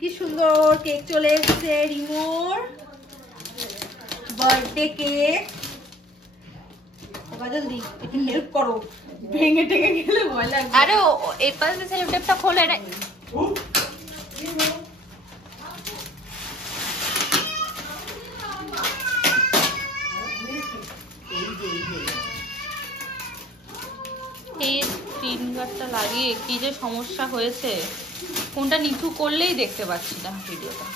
কি সুন্দর কেক চলে এসেছে রিমোর বার্থডে কেক। জলদি একটু হেল্প করো, ভেঙে টেঙে গেলে ভয় লাগবে। আরে এই পাশে সেলো টেপটা খোলে না। এই স্ক্রিন গার্ডটা লাগিয়ে কি যে সমস্যা হয়েছে, কোনটা নিচু করলেই দেখতে পাচ্ছি না ভিডিওটা।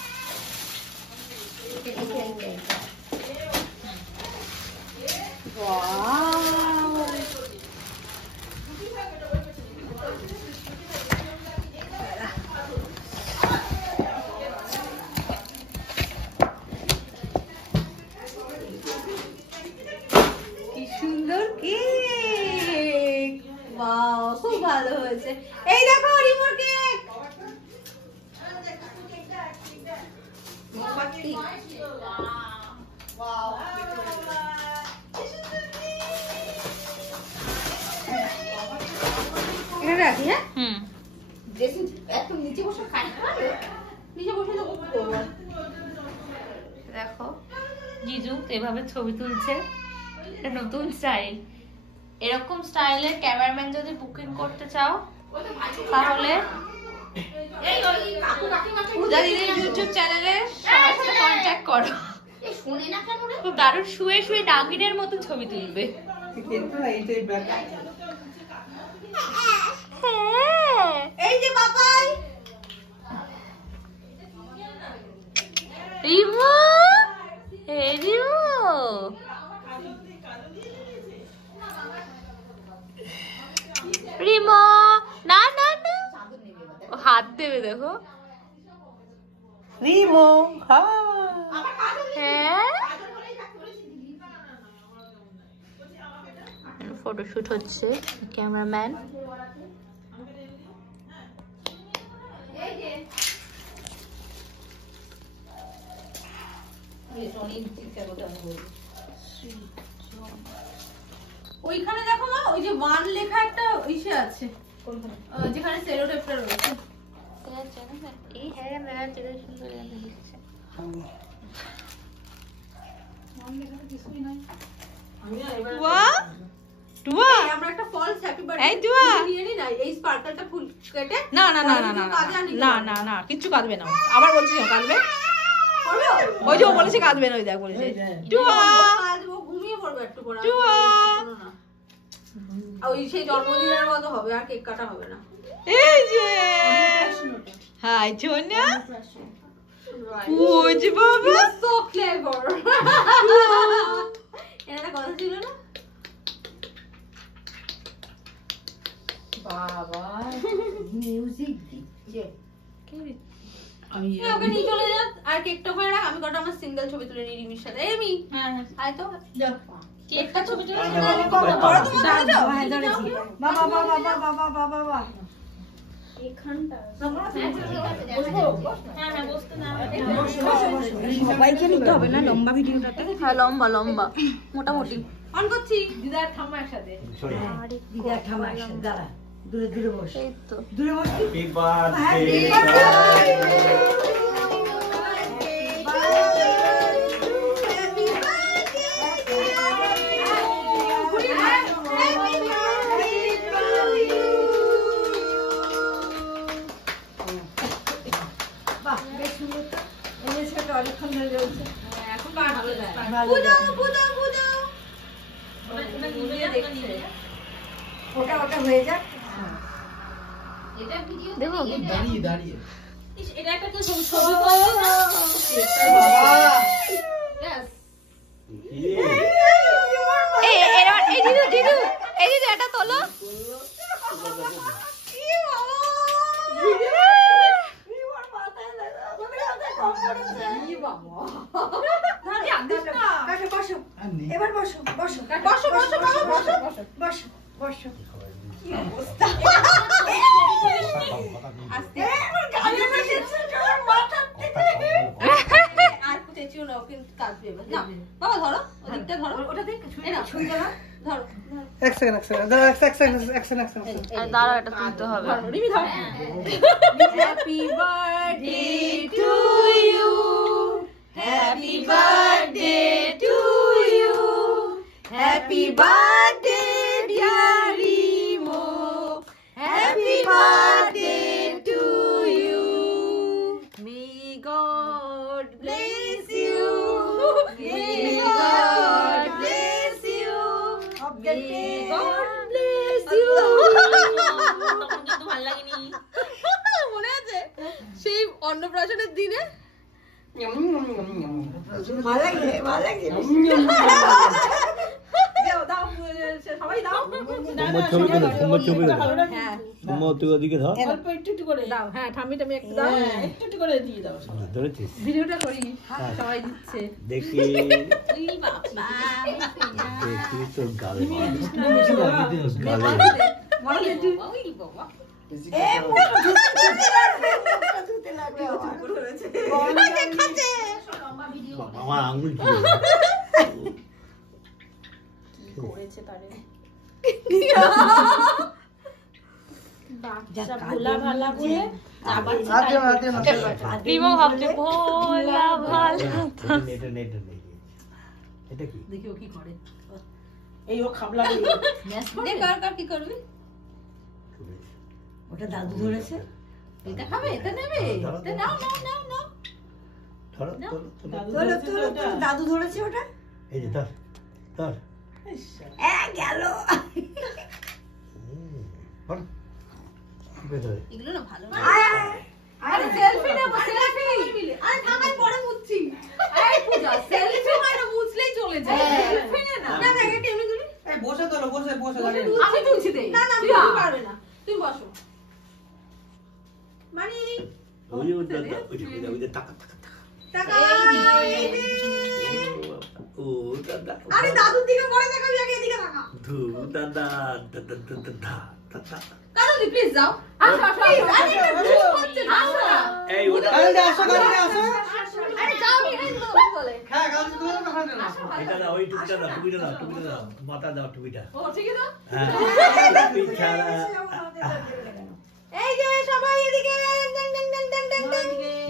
কি সুন্দর কেক, ওয়াও খুব ভালো হয়েছে। এই দেখো রিমোর কেক। এটা রাখি, হ্যাঁ একদম নিচে বসে খাই, নিচে বসে তো করবো। দেখো জিজু এভাবে ছবি তুলছে, এটা নতুন স্টাইল। এরকম স্টাইলের ক্যামেরাম্যান যদি বুকিং করতে চাও তাহলে পূজা দিদির ইউটিউব চ্যানেলে সবার সাথে কন্ট্যাক্ট করো। খুব দারুণ শুয়ে শুয়ে ডাকিনের মতো ছবি তুলবে। এই যে বাবাই রিমো, হে রিমো, রিমো না না না, হাত দেবে দেখো। রিমো হ্যাঁ ফটোশুট হচ্ছে, ক্যামেরাম্যান। ওইখানে দেখো না, ওই যে ওয়ান লেখা একটা ইসে আছে, যেখানে সেলো টেপটা রয়েছে। এই হ্যাঁ মেরা চেয়ে সুন্দর লাগছে। আমরা একটা ফলস হ্যাপি বার্থডে নিয়ে নি না, এই স্পার্কলটা ফুল কেটে। না না না না না না না না কিচ্ছু কাঁদবে না, আবার বলছি না কাঁদবে। ওই যে ও বলেছে কাঁদবে না, ওই দেখ বলেছে কাঁদবো, ঘুমিয়ে পড়বে একটু পরে। ওই সেই জন্মদিনের মতো হবে, আর কেক কাটা হবে না। এই যে হাই সোনা, ওই যে বাবা সো ক্লেভার। এটা কথা ছিল না বাবা, মিউজিক দিচ্ছে। আমি ওকে নিয়ে চলে যা, আর কেকটা করে রাখ, আমি কটা আমার সিঙ্গেল ছবি তুলে নিই রিমির সাথে। এমি হ্যাঁ আয় তো কেকটা ছবি তুলে সবাইকে নিতে হবে না লম্বা ভিডিওটাতে? হ্যাঁ লম্বা লম্বা মোটামুটি অন করছি। দিদার ঠাম্মা একসাথে, দিদার ঠাম্মা একসাথে। দাঁড়া, দূরে দূরে বস, এই তো দূরে বস। হ্যাপি বার্থডে অনেকক্ষণ ধরে রয়েছে। এখন ভালো যায়। পূজা পূজা পূজা ওটা ওটা হয়ে যাক। এটা ভিডিও দেখো দাঁড়িয়ে দাঁড়িয়ে এটা একটা তো ছবি তোলো না বাবা। यस এই এরা এই দিদু দিদু এই দিদু এটা তোলো। এবার বসো বসো বসো বসো বসো বসো বসো। কি অবস্থা আস্তে আর চেঁচিও না, কিন্তু কাঁদবে না বাবা। ধরো ওদিকটা ধরো, ওটা দেখ ছুঁই দাও, ধরো এক সেকেন্ড এক সেকেন্ড দাঁড়া, এক সেকেন্ড দাঁড়াও এটা তুলতে হবে। রিমি ধর। Happy birthday Happy birthday dear Rimo, happy birthday to you. May God bless you. May God bless you. May God bless you. তখন কিন্তু ভালো লাগেনি। মনে আছে সেই অন্নপ্রাশনের দিনে? ভালো লাগে, ভালো লাগে। দাও দাও, সবাই দাও। হ্যাঁ তুই ওদিকে ধর অল্প একটু করে দাও। হ্যাঁ ঠাম্মি টামি একটু দাও, একটু করে দিয়ে দাও। ধরেছিস? ভিডিওটা করি, সবাই দিচ্ছে। দেখি দেখি তোর গালে আমার আঙুল করেছে তারে রিমো ভাবছে ভোলা ভালা। এটা কি? দেখি ও কি করে। এই ও খাবলা দেখ কার কি করবি? ওটা দাদু ধরেছে। এটা খাবে, এটা নেবে, এটা নাও নাও নাও নাও। ধরো দাদু ধরেছে ওটা। এই যে ধর ধর গেল। এগুলো না ভালো না। আরে সেলফি না, সেলফি। আরে থাকাই পরে মুছছি। এই পূজা সেলফি হয় না, মুছলেই চলে যায়। সেলফি না না না, এটা এমনি করি। এই বসে তোলো, বসে লাগে। আমি তুলছি দেই। না না, তুমি পারবে না। তুমি বসো। মানে ওই দাদা ওই যে টাকা টাকা টাকা ও দাদা আরে দাদুর দিকে পরে দেখাবি, আগে এদিকে তাকা। ধু দাদা দাদা দাদা দাদা দাদু প্লিজ যাও। আসো আসো আসো। এই ওটা আসো গাড়ি আসো। আরে যাও, এই তো বলে। হ্যাঁ গাড়ি তো না না। এটা দাও, ওই টুপিটা দাও, টুপিটা দাও, টুপিটা দাও, মাথা দাও টুপিটা। ও ঠিক আছে। হ্যাঁ টুপি ছাড়া এই যে সবাই এদিকে ডং ডং ডং ডং ডং ডং।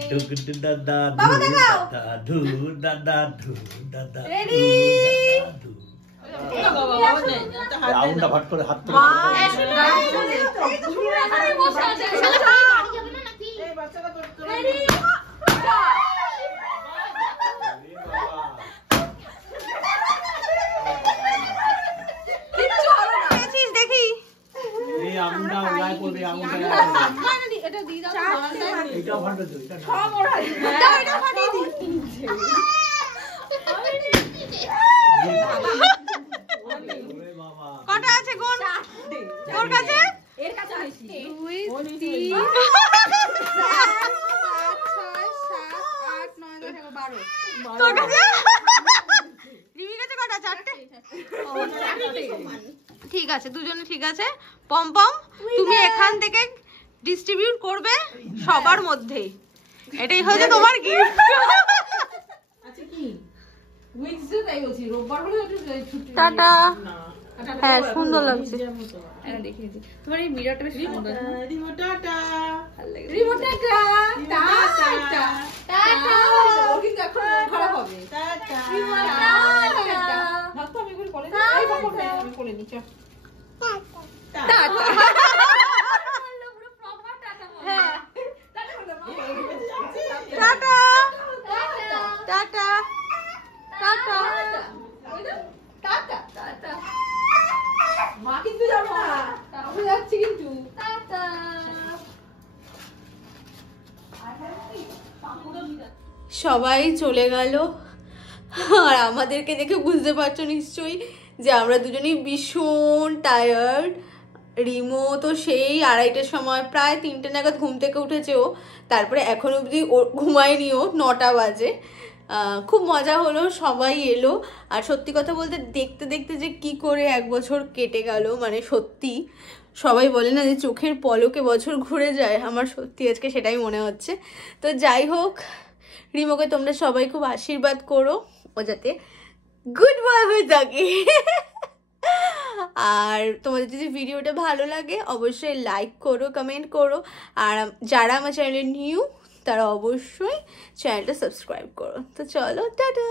ধু দাদা বাবা দেখাও। ধু দাদা ধু দাদা রেডি। রাউন্ডটা ভাট করে হাত থেকে দেখি এই আঙুলটা গায়ে পড়বে, আঙুলটা গায়ে পড়বে। এটা দিয়ে দাও। এইটা ফাটো তো, এটা না। দাও, এটা ফাটিয়ে দিই। ওরে বাবা কটা আছে কোন? তোর কাছে? এর কাছে বেশি। 2 3 4 5 6 7 8 9 10 11 12 তোর কাছে? রিমি কাছে কটা? 4টে? ঠিক আছে, দুজনে ঠিক আছে। পমপম তুমি এখান থেকে ডিস্ট্রিবিউট করবে সবার মধ্যে। এটাই হচ্ছে তোমার গিফট। আচ্ছা কি? উইকসে তাই বলছি, রোববার হলে একটু ছুটি। টাটা। হ্যাঁ সুন্দর লাগছে। দেখিয়ে দিই তোমার এই মিররটা বেশ সুন্দর। রিমো টাটা। রিমোট টাটা টাটা টাটা। ও কিন্তু এখন খারাপ হবে। টাটা। টাটা। ভাবতো আমি এখন কোলে নিই। এই বাবা আমি কোলে নিই। চল টাটা। হ্যাঁ টাটা টাটা টাটা টাটা টাটা। মা কিন্তু যাবো না, আমি যাচ্ছি কিন্তু। টাটা। সবাই চলে গেল আর আমাদেরকে দেখে বুঝতে পারছো নিশ্চয়ই যে আমরা দুজনেই ভীষণ টায়ার্ড। রিমো তো সেই 2:30টার সময় প্রায় 3টে নাগাদ ঘুম থেকে উঠেছে ও, তারপরে এখন অবধি ও ঘুমায়নিও, 9টা বাজে। খুব মজা হলো, সবাই এলো। আর সত্যি কথা বলতে দেখতে দেখতে যে কি করে 1 বছর কেটে গেল, মানে সত্যি সবাই বলে না যে চোখের পলকে বছর ঘুরে যায়, আমার সত্যি আজকে সেটাই মনে হচ্ছে। তো যাই হোক, রিমোকে তোমরা সবাই খুব আশীর্বাদ করো ও যাতে গুড বয় হয়ে থাকে। আর তোমাদের যদি ভিডিওটা ভালো লাগে অবশ্যই লাইক করো, কমেন্ট করো। আর যারা আমার চ্যানেলে নিউ তারা অবশ্যই চ্যানেলটা সাবস্ক্রাইব করো। তো চলো টাটা।